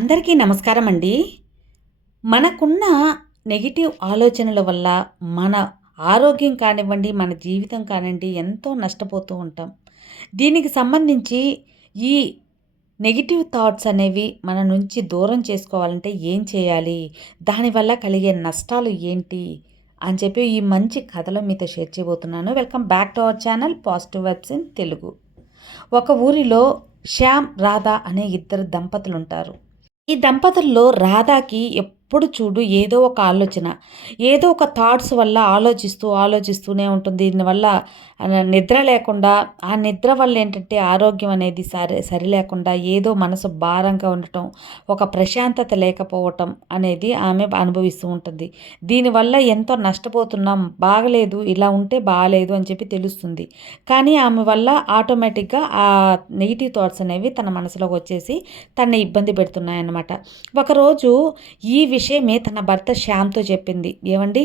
అందరికీ నమస్కారం అండి. మనకున్న నెగెటివ్ ఆలోచనల వల్ల మన ఆరోగ్యం కానివ్వండి, మన జీవితం కానివ్వండి ఎంతో నష్టపోతూ ఉంటాం. దీనికి సంబంధించి ఈ నెగెటివ్ థాట్స్ అనేవి మన నుంచి దూరం చేసుకోవాలంటే ఏం చేయాలి? దానివల్ల కలిగే నష్టాలు ఏంటి? అని చెప్పి ఈ మంచి కథలో మీతో షేర్ చేయబోతున్నాను. Welcome back to our channel positive vibes in Telugu. ఒక ఊరిలో శ్యామ్, రాధ అనే ఇద్దరు దంపతులుంటారు. ఈ దంపతుల్లో రాధాకి ఎప్పుడు చూడు ఏదో ఒక ఆలోచన, ఏదో ఒక థాట్స్ వల్ల ఆలోచిస్తూనే ఉంటుంది. దీనివల్ల నిద్ర లేకుండా, ఆ నిద్ర వల్ల ఏంటంటే ఆరోగ్యం అనేది సరి లేకుండా ఏదో మనసు భారంగా ఉండటం, ఒక ప్రశాంతత లేకపోవటం అనేది ఆమె అనుభవిస్తూ ఉంటుంది. దీనివల్ల ఎంతో నష్టపోతున్నాం, బాగలేదు, ఇలా ఉంటే బాగలేదు అని చెప్పి తెలుస్తుంది. కానీ ఆమె వల్ల ఆటోమేటిక్గా ఆ నెగిటివ్ థాట్స్ అనేవి తన మనసులోకి వచ్చేసి తనని ఇబ్బంది పెడుతున్నాయన్నమాట. ఒకరోజు ఈ విషయమే తన భర్త శ్యామ్తో చెప్పింది. ఏవండి,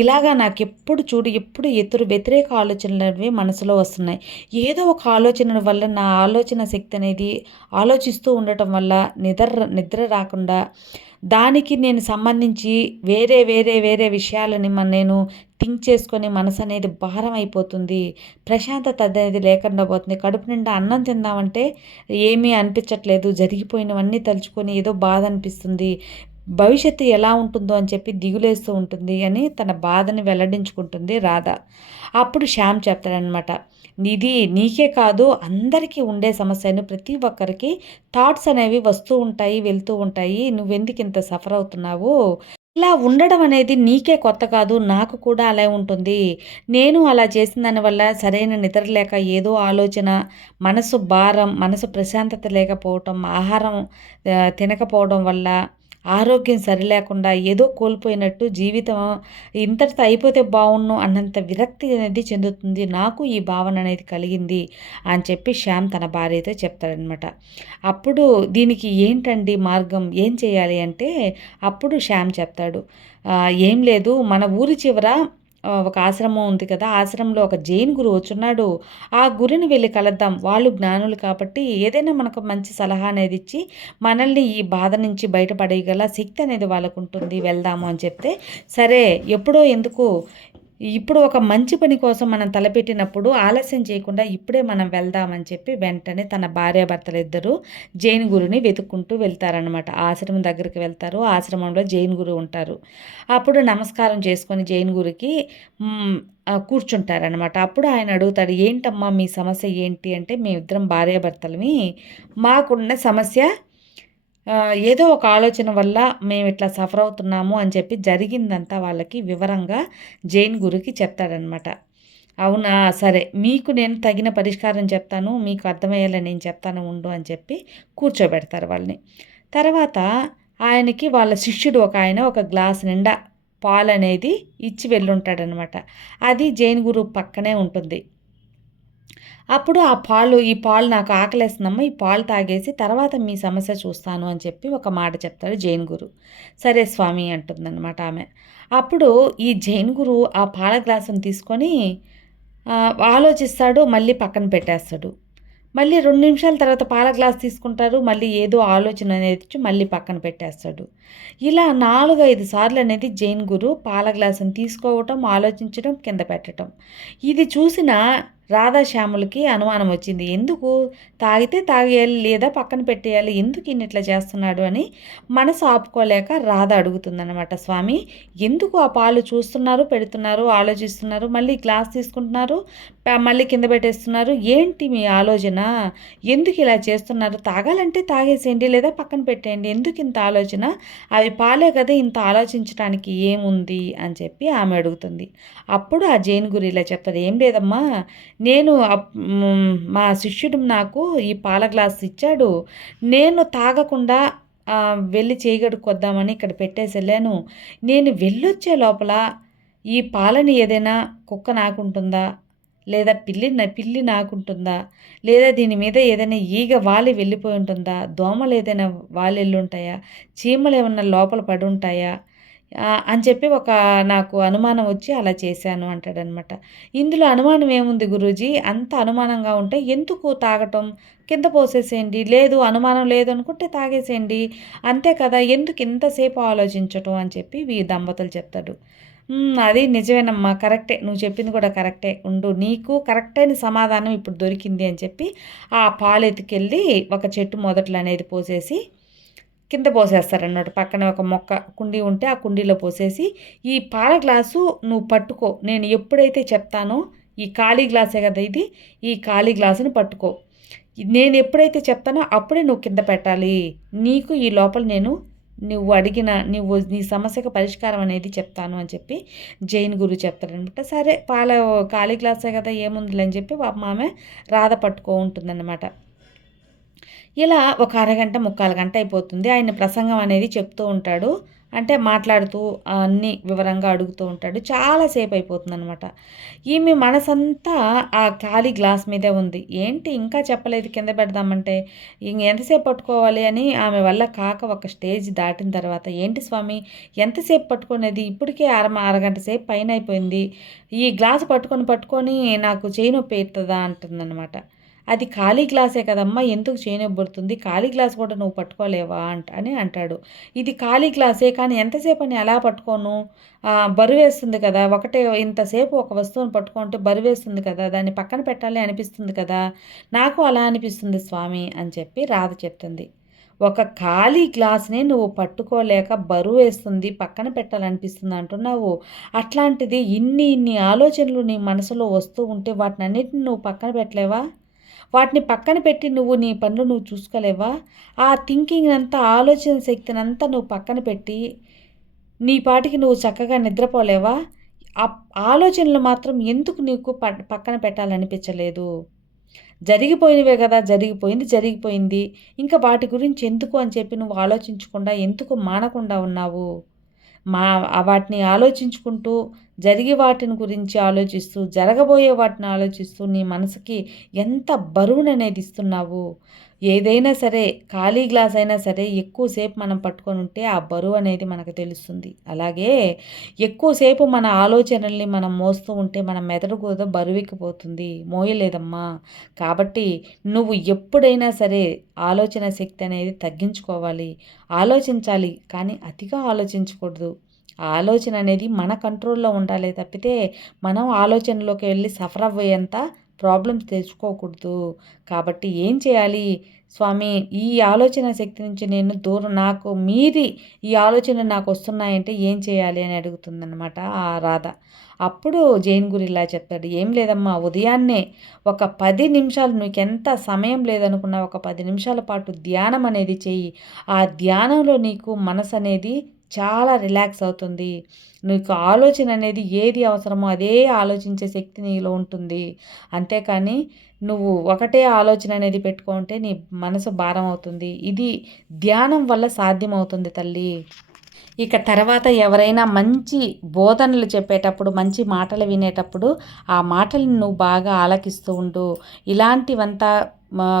ఇలాగా నాకెప్పుడు చూడు ఎప్పుడు వ్యతిరేక ఆలోచనలవి మనసులో వస్తున్నాయి. ఏదో ఒక ఆలోచన వల్ల నా ఆలోచన శక్తి అనేది ఆలోచిస్తూ ఉండటం వల్ల నిద్ర రాకుండా దానికి నేను సంబంధించి వేరే విషయాలని నేను థింక్ చేసుకొని మనసు అనేది భారం అయిపోతుంది. ప్రశాంతత అనేది లేకుండా పోతుంది. కడుపు నిండా అన్నం తిందామంటే ఏమీ అనిపించట్లేదు. జరిగిపోయినవన్నీ తలుచుకొని ఏదో బాధ అనిపిస్తుంది. భవిష్యత్తు ఎలా ఉంటుందో అని చెప్పి దిగులేస్తూ ఉంటుంది అని తన బాధని వెల్లడించుకుంటుంది రాధ. అప్పుడు శ్యామ్ చెప్తాడనమాట, ఇది నీకే కాదు అందరికీ ఉండే సమస్యను, ప్రతి ఒక్కరికి థాట్స్ అనేవి వస్తూ ఉంటాయి, వెళ్తూ ఉంటాయి. నువ్వెందుకు ఇంత సఫర్ అవుతున్నావు? ఇలా ఉండడం అనేది నీకే కొత్త కాదు, నాకు కూడా అలా ఉంటుంది. నేను అలా చేసిన దానివల్ల సరైన నిద్ర లేక ఏదో ఆలోచన, మనసు భారం, మనసు ప్రశాంతత లేకపోవటం, ఆహారం తినకపోవడం వల్ల ఆరోగ్యం సరిలేకుండా ఏదో కోల్పోయినట్టు జీవితం ఇంతటితో అయిపోతే బావున్ను అన్నంత విరక్తి అనేది చెందుతుంది. నాకు ఈ భావన అనేది కలిగింది అని చెప్పి శ్యామ్ తన భార్యతో చెప్తాడనమాట. అప్పుడు దీనికి ఏంటండి మార్గం? ఏం చేయాలి అంటే అప్పుడు శ్యామ్ చెప్తాడు, ఏం లేదు, మన ఊరి చివర ఒక ఆశ్రమం ఉంది కదా! ఆశ్రమంలో ఒక జైన్ గురువు వచ్చున్నాడు. ఆ గురుని వెళ్లి కలుద్దాం. వాళ్ళు జ్ఞానులు కాబట్టి ఏదైనా మనకు మంచి సలహా అనేది ఇచ్చి మనల్ని ఈ బాధ నుంచి బయటపడేయగల శక్తి అనేది వాళ్ళకుంటుంది. వెళ్దాము అని చెప్తే, సరే ఎప్పుడో ఎందుకు, ఇప్పుడు ఒక మంచి పని కోసం మనం తలపెట్టినప్పుడు ఆలస్యం చేయకుండా ఇప్పుడే మనం వెళ్దామని చెప్పి వెంటనే తన భార్యాభర్తలిద్దరూ జైన్ గురుని వెతుక్కుంటూ వెళ్తారనమాట. ఆశ్రమం దగ్గరికి వెళ్తారు. ఆశ్రమంలో జైన్ గురువు ఉంటారు. అప్పుడు నమస్కారం చేసుకొని జైన్ గురుకి కూర్చుంటారనమాట. అప్పుడు ఆయన అడుగుతాడు, ఏంటమ్మా మీ సమస్య ఏంటి అంటే, మేమిద్దరం భార్యాభర్తలమి, మాకున్న సమస్య ఏదో ఒక ఆలోచన వల్ల మేము ఇట్లా సఫర్ అవుతున్నాము అని చెప్పి జరిగిందంతా వాళ్ళకి వివరంగా జైన్ గురుకి చెప్తాడనమాట. అవునా, సరే, మీకు నేను తగిన పరిష్కారం చెప్తాను, మీకు అర్థమయ్యేలా నేను చెప్తాను ఉండు అని చెప్పి కూర్చోబెడతారు వాళ్ళని. తర్వాత ఆయనకి వాళ్ళ శిష్యుడు ఒక ఆయన ఒక గ్లాస్ నిండా పాలు అనేది ఇచ్చి వెళ్ళుంటాడనమాట. అది జైన్ గురువు పక్కనే ఉంటుంది. అప్పుడు ఈ పాలు నాకు ఆకలేస్తుందమ్మా, ఈ పాలు తాగేసి తర్వాత మీ సమస్య చూస్తాను అని చెప్పి ఒక మాట చెప్తాడు జైన్ గురు. సరే స్వామి అంటుందన్నమాట ఆమె. అప్పుడు ఈ జైన్ గురు ఆ పాల గ్లాసును తీసుకొని ఆలోచిస్తాడు, మళ్ళీ పక్కన పెట్టేస్తాడు. మళ్ళీ 2 నిమిషాల తర్వాత పాల గ్లాస్ తీసుకుంటారు. మళ్ళీ ఏదో ఆలోచన అనేది మళ్ళీ పక్కన పెట్టేస్తాడు. ఇలా 4, 5 సార్లు అనేది జైన్ గురు పాల గ్లాసుని తీసుకోవటం, ఆలోచించడం, కింద పెట్టడం. ఇది చూసిన రాధాశ్యాములకి అనుమానం వచ్చింది. ఎందుకు తాగితే తాగేయాలి, లేదా పక్కన పెట్టేయాలి, ఎందుకు ఈయన ఇట్లా చేస్తున్నాడు అని మనసు ఆపుకోలేక రాధ అడుగుతుందన్నమాట. స్వామి, ఎందుకు ఆ పాలు చూస్తున్నారు, పెడుతున్నారు, ఆలోచిస్తున్నారు, మళ్ళీ గ్లాస్ తీసుకుంటున్నారు, మళ్ళీ కింద పెట్టేస్తున్నారు, ఏంటి మీ ఆలోచన? ఎందుకు ఇలా చేస్తున్నారు? తాగాలంటే తాగేసేయండి, లేదా పక్కన పెట్టేయండి, ఎందుకు ఇంత ఆలోచన? అవి పాలే కదా, ఇంత ఆలోచించడానికి ఏముంది అని చెప్పి ఆమె అడుగుతుంది. అప్పుడు ఆ జైన్ గురు ఇలా చెప్తాడు, ఏం లేదమ్మా, నేను మా శిష్యుడు నాకు ఈ పాల గ్లాస్ ఇచ్చాడు, నేను తాగకుండా వెళ్ళి చేయగడుక్కొద్దామని ఇక్కడ పెట్టేసి వెళ్ళాను. నేను వెళ్ళొచ్చే లోపల ఈ పాలని ఏదైనా కుక్క నాకుంటుందా, లేదా పిల్లి నాకుంటుందా, లేదా దీని మీద ఏదైనా ఈగ వాలి వెళ్ళిపోయి ఉంటుందా, దోమలు ఏదైనా వాలి వెళ్ళి ఉంటాయా, చీమలు ఏమన్నా లోపల పడి ఉంటాయా, అని చెప్పి నాకు అనుమానం వచ్చి అలా చేశాను అంటాడనమాట. ఇందులో అనుమానం ఏముంది గురూజీ? అంత అనుమానంగా ఉంటే ఎందుకు తాగటం? కింద పోసేసేయండి. లేదు అనుమానం లేదనుకుంటే తాగేసేయండి. అంతే కదా! ఎందుకు ఇంతసేపు ఆలోచించటం అని చెప్పి దంపతులు చెప్తాడు. అది నిజమేనమ్మా. కరెక్టే. నువ్వు చెప్పింది కూడా కరెక్టే. ఉండు నీకు కరెక్ట్ అయిన సమాధానం ఇప్పుడు దొరికింది అని చెప్పి ఆ పాలు ఎత్తుకెళ్ళి ఒక చెట్టు మొదట్లో అనేది పోసేసి కింద పోసేస్తారన్నమాట. పక్కనే ఒక కుండీ ఉంటే ఆ కుండీలో పోసేసి, "ఈ పాల గ్లాసు నువ్వు పట్టుకో. నేను ఎప్పుడైతే చెప్తానో ఈ ఖాళీ గ్లాసే కదా ఇది. ఈ ఖాళీ గ్లాసుని పట్టుకో. నేను ఎప్పుడైతే చెప్తానో అప్పుడే నువ్వు కింద పెట్టాలి. నీకు ఈ లోపల నేను నీ సమస్యకు పరిష్కారం అనేది చెప్తాను" అని చెప్పి జైన్ గురువు చెప్తాడనమాట. సరే ఖాళీ గ్లాసే కదా ఏముందిలే అని చెప్పి పాపం ఆమె రాధ పట్టుకో ఉంటుందన్నమాట. ఇలా ఒక అరగంట, ముక్కాలు గంట అయిపోతుంది. ఆయన ప్రసంగం అనేది చెప్తూ ఉంటాడు. అంటే మాట్లాడుతూ అన్నీ వివరంగా అడుగుతూ ఉంటాడు. చాలా సేపు అయిపోతుందనమాట. ఈమె మనసంతా ఆ ఖాళీ గ్లాస్ మీదే ఉంది. ఏంటి ఇంకా చెప్పలేదు కింద పెడదామంటే, ఎంతసేపు పట్టుకోవాలి అని ఆమె వల్ల కాక ఒక స్టేజ్ దాటిన తర్వాత, "ఏంటి స్వామి ఎంతసేపు పట్టుకునేది? ఇప్పటికే అరగంట సేపు పైన అయిపోయింది. ఈ గ్లాస్ పట్టుకొని నాకు చెయ్యి నొప్పి ఎత్తుతదా" అంటుందనమాట. "అది ఖాళీ గ్లాసే కదమ్మా! ఎందుకు చేయనివ్వబడుతుంది? ఖాళీ గ్లాస్ కూడా నువ్వు పట్టుకోలేవా?" అని అంటాడు. "ఇది ఖాళీ గ్లాసే కానీ ఎంతసేపని ఎలా పట్టుకోను? బరువేస్తుంది కదా! ఇంతసేపు ఒక వస్తువుని పట్టుకుంటే బరువేస్తుంది కదా! దాన్ని పక్కన పెట్టాలి అనిపిస్తుంది కదా! నాకు అలా అనిపిస్తుంది స్వామి" అని చెప్పి రాధ చెప్తుంది. "ఒక ఖాళీ గ్లాస్‌ని నువ్వు పట్టుకోలేక బరువేస్తుంది, పక్కన పెట్టాలనిపిస్తుంది అంటున్నావు. అట్లాంటిది ఇన్ని ఆలోచనలు నీ మనసులో వస్తూ ఉంటే వాటినన్నిటిని నువ్వు పక్కన పెట్టలేవా? వాటిని పక్కన పెట్టి నువ్వు నీ పనులు నువ్వు చూసుకోలేవా? ఆ థింకింగ్ అంతా, ఆలోచన శక్తినంతా నువ్వు పక్కన పెట్టి, నీ పాటికి నువ్వు చక్కగా నిద్రపోలేవా? ఆలోచనలు మాత్రం ఎందుకు నీకు పక్కన పెట్టాలనిపించలేదు? జరిగిపోయినవే కదా! జరిగిపోయింది. ఇంకా వాటి గురించి ఎందుకు అని చెప్పి నువ్వు ఆలోచించకుండా, ఎందుకు మానకుండా ఉన్నావు? వాటిని ఆలోచించుకుంటూ, వాటిని గురించి ఆలోచిస్తూ, జరగబోయే వాటిని ఆలోచిస్తూ నీ మనసుకి ఎంత బరువుననేది ఇస్తున్నావు. ఏదైనా సరే ఖాళీ గ్లాస్ అయినా సరే ఎక్కువసేపు మనం పట్టుకొనుంటే ఆ బరువు అనేది మనకు తెలుస్తుంది. అలాగే ఎక్కువసేపు మన ఆలోచనల్ని మనం మోస్తూ ఉంటే మన మెదడు కూడా బరువెక్కిపోతుంది. మోయలేదమ్మా. కాబట్టి నువ్వు ఎప్పుడైనా సరే ఆలోచన శక్తి అనేది తగ్గించుకోవాలి. ఆలోచించాలి కానీ అతిగా ఆలోచించకూడదు. ఆలోచన అనేది మన కంట్రోల్‌లో ఉండాలే తప్పితే మనం ఆలోచనలోకి వెళ్ళి సఫర్ అవ్వేంత ప్రాబ్లమ్స్ తెచ్చుకోకూడదు. కాబట్టి ఏం చేయాలి? స్వామి ఈ ఆలోచన శక్తి నుంచి నేను నాకు మీరి ఈ ఆలోచనలు నాకొస్తున్నాయంటే ఏం చేయాలి? అని అడుగుతుందనమాట ఆ రాధ. అప్పుడు జైన్ గురు ఇలా చెప్తాడు. "ఏం లేదమ్మా ఉదయాన్నే ఒక 10 నిమిషాలు నీకెంత సమయం లేదనుకున్నా ఒక 10 నిమిషాల పాటు ధ్యానం అనేది చెయ్యి. ఆ ధ్యానంలో నీకు మనసనేది చాలా రిలాక్స్ అవుతుంది. నీకు ఆలోచన అనేది ఏది అవసరమో అదే ఆలోచించే శక్తి నీలో ఉంటుంది. అంతేకానీ నువ్వు ఒకటే ఆలోచన అనేది పెట్టుకుంటే నీ మనసు భారం అవుతుంది. ఇది ధ్యానం వల్ల సాధ్యమవుతుంది తల్లి." ఇక తర్వాత ఎవరైనా మంచి బోధనలు చెప్పేటప్పుడు, మంచి మాటలు వినేటప్పుడు ఆ మాటలను నువ్వు బాగా ఆలకిస్తూ ఉండు. ఇలాంటివంతా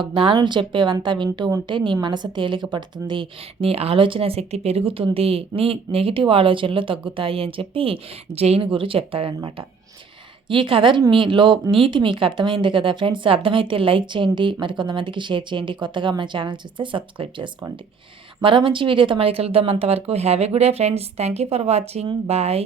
జ్ఞానులు చెప్పేవంతా వింటూ ఉంటే నీ మనసు తేలిక పడుతుంది. నీ ఆలోచన శక్తి పెరుగుతుంది. నీ నెగిటివ్ ఆలోచనలు తగ్గుతాయి అని చెప్పి జైన్ గురు చెప్తాడనమాట. ఈ కథలు నీతి మీకు అర్థమైంది కదా ఫ్రెండ్స్. అర్థమైతే లైక్ చేయండి, మరి కొంతమందికి షేర్ చేయండి. కొత్తగా మన ఛానల్ చూస్తే సబ్స్క్రైబ్ చేసుకోండి. మరో మంచి వీడియోతో మళ్ళీ కలుద్దాం. అంతవరకు have a good day friends. Thank you for watching. Bye.